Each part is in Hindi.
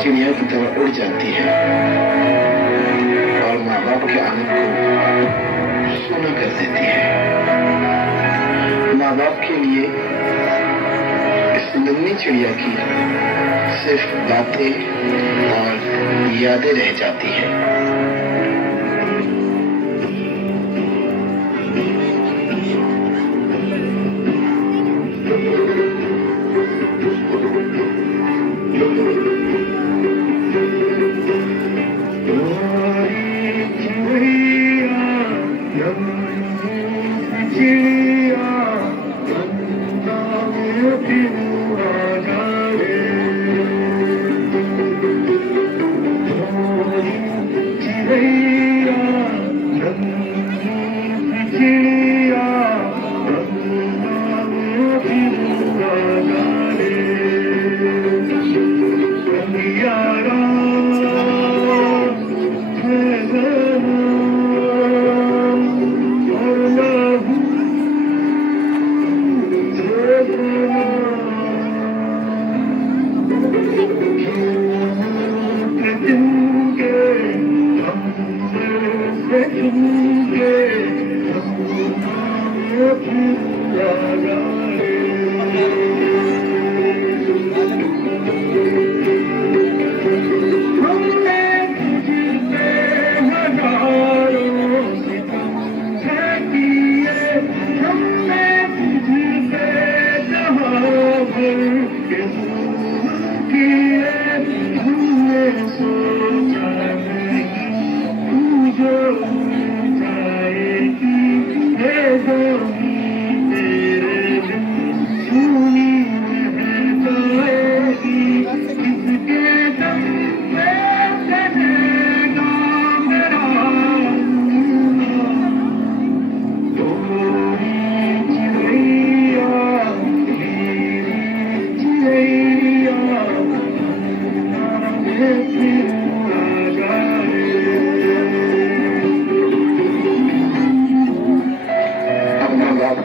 चिड़िया की तरह उड़ जाती है और माँ बाप के आनंद को सुना कर देती है। माँ बाप के लिए इस नन्ही चिड़िया की सिर्फ बातें और यादें रह जाती हैं।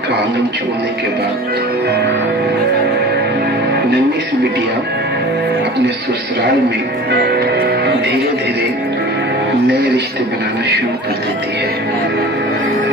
का आनंद छोड़ने के बाद नन्ही सी बिटिया अपने ससुराल में धीरे धीरे नए रिश्ते बनाना शुरू कर देती है।